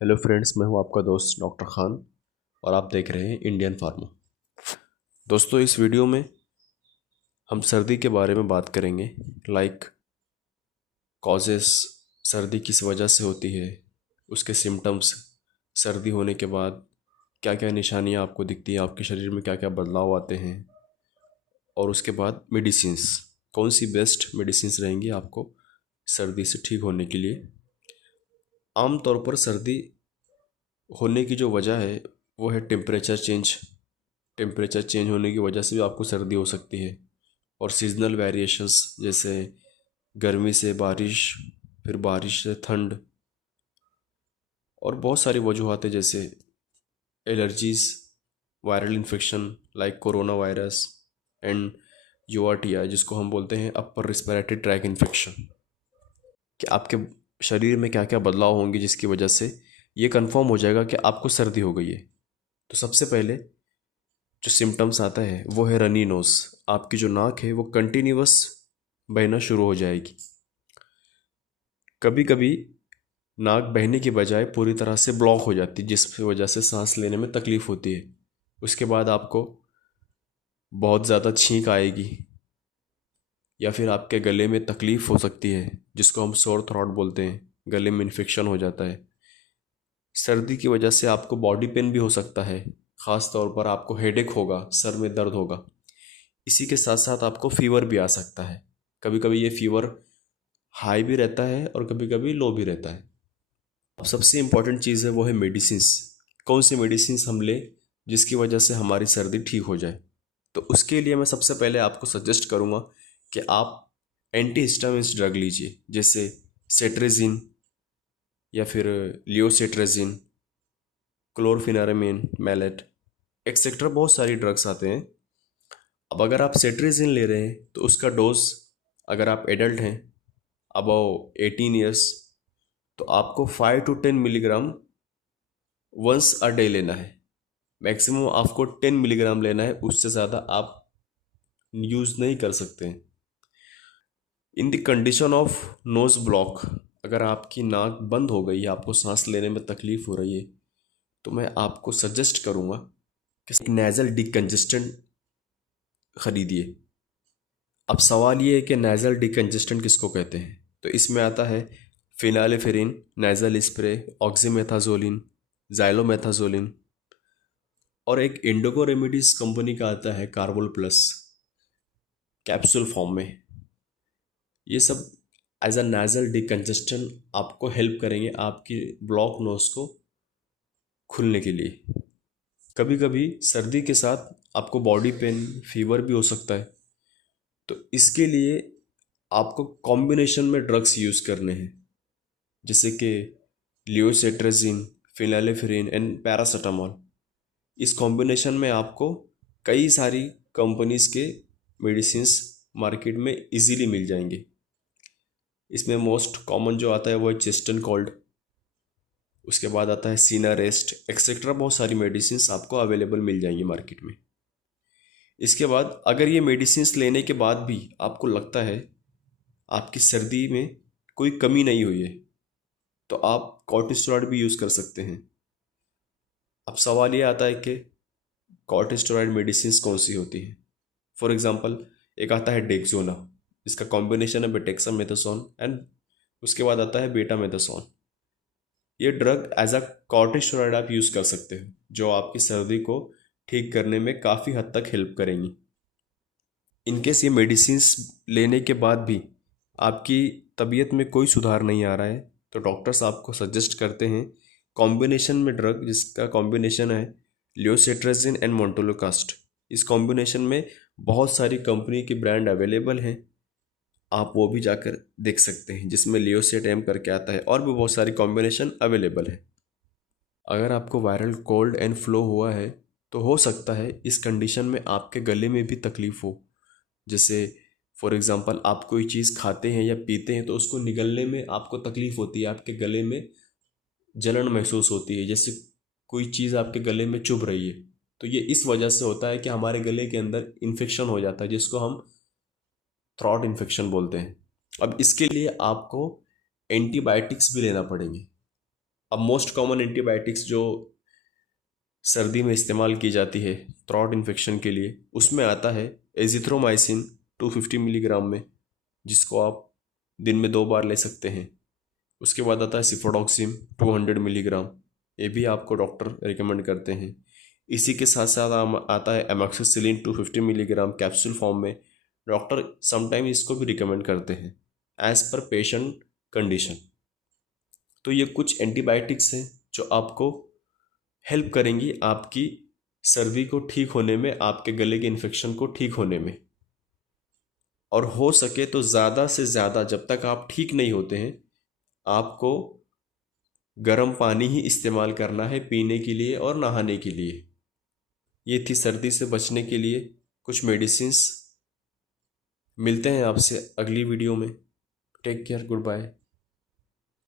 Hello friends, मैं हूं आपका दोस्त डॉक्टर खान और आप देख रहे हैं इंडियन फार्मा। दोस्तों, इस वीडियो में हम सर्दी के बारे में बात करेंगे। लाइक कॉजेस, सर्दी किस वजह से होती है, उसके सिम्टम्स, सर्दी होने के बाद क्या क्या निशानियां आपको दिखती हैं, आपके शरीर में क्या क्या बदलाव आते हैं, और उसके बाद मेडिसिन्स, कौन सी बेस्ट मेडिसिन्स रहेंगी आपको सर्दी से ठीक होने के लिए। आमतौर पर सर्दी होने की जो वजह है वो है टेम्परेचर चेंज। टेम्परेचर चेंज होने की वजह से भी आपको सर्दी हो सकती है, और सीजनल वेरिएशंस जैसे गर्मी से बारिश, फिर बारिश से ठंड, और बहुत सारी वजूहतें जैसे allergies, viral infection like corona virus and URTI जिसको हम बोलते हैं अपर रिस्पिरेटरी ट्रैक इन्फेक्शन। कि आपके शरीर में क्या क्या बदलाव होंगे जिसकी वजह से ये कंफर्म हो जाएगा कि आपको सर्दी हो गई है। तो सबसे पहले जो सिम्टम्स आता है वो है रनी नोज। आपकी जो नाक है वो कंटिन्यूअस बहना शुरू हो जाएगी। कभी कभी नाक बहने की बजाय पूरी तरह से ब्लॉक हो जाती है, जिसकी वजह से सांस लेने में तकलीफ होती है। उसके बाद आपको बहुत ज़्यादा छींक आएगी, या फिर आपके गले में तकलीफ हो सकती है जिसको हम सोर थ्रॉट बोलते हैं, गले में इन्फेक्शन हो जाता है। सर्दी की वजह से आपको बॉडी पेन भी हो सकता है, ख़ास तौर पर आपको हेडेक होगा, सर में दर्द होगा। इसी के साथ साथ आपको फीवर भी आ सकता है। कभी कभी ये फीवर हाई भी रहता है और कभी कभी लो भी रहता है। अब सबसे इम्पॉर्टेंट चीज़ है वो है मेडिसिन्स। कौन सी मेडिसिन्स हम लें जिसकी वजह से हमारी सर्दी ठीक हो जाए। तो उसके लिए मैं सबसे पहले आपको सजेस्ट करूँगा कि आप एंटी हिस्टामिन्स ड्रग लीजिए, जैसे सेट्रेजिन या फिर लियोसेट्रेजिन, क्लोरफिनारामीन, मैलेट, एक्सेट्रा बहुत सारी ड्रग्स आते हैं। अब अगर आप सेट्रेजिन ले रहे हैं तो उसका डोज, अगर आप एडल्ट हैं अबव 18 ईयर्स, तो आपको 5 to 10 milligram once a day लेना है। मैक्सिमम आपको 10 मिलीग्राम लेना है, उससे ज़्यादा आप यूज़ नहीं कर सकते हैं। In the condition of nose block, अगर आपकी नाक बंद हो गई है, आपको सांस लेने में तकलीफ हो रही है, तो मैं आपको सजेस्ट करूँगा कि नेज़ल डिकंजेस्टेंट खरीदिए। अब सवाल ये है कि नेज़ल डिकंजेस्टेंट किसको कहते हैं। तो इसमें आता है फिनालिफिरिन नेज़ल स्प्रे, ऑक्सीमेथाजोलिन, जाइलोमेथाजोलिन, और एक इंडोको रेमिडीज कंपनी का आता है कार्बोल प्लस, कैप्सूल फॉर्म में। ये सब एज अ नेज़ल डिकंजेस्टेंट आपको हेल्प करेंगे आपकी ब्लॉक नोज को खुलने के लिए। कभी कभी सर्दी के साथ आपको बॉडी पेन, फीवर भी हो सकता है। तो इसके लिए आपको कॉम्बिनेशन में ड्रग्स यूज़ करने हैं, जैसे कि लियोसेट्रेजिन, फिनालेफिरिन एंड पैरासीटामोल। इस कॉम्बिनेशन में आपको कई सारी कंपनीज के मेडिसिन्स मार्केट में इजीली मिल जाएंगे। इसमें मोस्ट कॉमन जो आता है वो है चेस्टन कोल्ड, उसके बाद आता है सीना रेस्ट, एक्सेट्रा बहुत सारी मेडिसिन्स आपको अवेलेबल मिल जाएंगी मार्केट में। इसके बाद अगर ये मेडिसिन्स लेने के बाद भी आपको लगता है आपकी सर्दी में कोई कमी नहीं हुई है, तो आप कॉर्टिसोइड भी यूज़ कर सकते हैं। अब सवाल ये आता है कि कॉर्टिसोइड मेडिसिन्स कौन सी होती हैं। फॉर एग्जांपल, एक आता है डेक्सोना, इसका कॉम्बिनेशन है बेटेक्सामेथासोन एंड उसके बाद आता है बेटामेथासोन। ये ड्रग एज अ कॉर्टिसोइड आप यूज़ कर सकते हो, जो आपकी सर्दी को ठीक करने में काफ़ी हद तक हेल्प करेंगी। इनकेस ये मेडिसिन्स लेने के बाद भी आपकी तबीयत में कोई सुधार नहीं आ रहा है, तो डॉक्टर्स आपको सजेस्ट करते हैं कॉम्बिनेशन में ड्रग, जिसका कॉम्बिनेशन है लियोसेट्रेजिन एंड मोन्टोलोकास्ट। इस कॉम्बिनेशन में बहुत सारी कंपनी के ब्रांड अवेलेबल हैं, आप वो भी जाकर देख सकते हैं, जिसमें लियोसेट एम करके आता है, और भी बहुत सारी कॉम्बिनेशन अवेलेबल है। अगर आपको वायरल कोल्ड एंड फ्लो हुआ है तो हो सकता है इस कंडीशन में आपके गले में भी तकलीफ हो। जैसे फॉर एग्जांपल, आप कोई चीज़ खाते हैं या पीते हैं तो उसको निगलने में आपको तकलीफ होती है, आपके गले में जलन महसूस होती है, जैसे कोई चीज़ आपके गले में चुभ रही है। तो ये इस वजह से होता है कि हमारे गले के अंदर इन्फेक्शन हो जाता है, जिसको हम थ्रॉट इन्फेक्शन बोलते हैं। अब इसके लिए आपको एंटीबायोटिक्स भी लेना पड़ेंगे। अब मोस्ट कॉमन एंटीबायोटिक्स जो सर्दी में इस्तेमाल की जाती है थ्रोट इन्फेक्शन के लिए, उसमें आता है एजिथ्रोमाइसिन 250 मिलीग्राम में, जिसको आप दिन में 2 बार ले सकते हैं। उसके बाद आता है सिफोडॉक्सिम 200 मिलीग्राम, ये भी आपको डॉक्टर रिकमेंड करते हैं। इसी के साथ साथ आता है एमॉक्सिसिलिन 250 मिलीग्राम कैप्सूल फॉर्म में, डॉक्टर समटाइम इसको भी रिकमेंड करते हैं एज पर पेशेंट कंडीशन। तो ये कुछ एंटीबायोटिक्स हैं जो आपको हेल्प करेंगी आपकी सर्दी को ठीक होने में, आपके गले के इन्फेक्शन को ठीक होने में। और हो सके तो ज़्यादा से ज़्यादा जब तक आप ठीक नहीं होते हैं, आपको गर्म पानी ही इस्तेमाल करना है पीने के लिए और नहाने के लिए। ये थी सर्दी से बचने के लिए कुछ मेडिसिन्स। मिलते हैं आपसे अगली वीडियो में। Take care, good bye.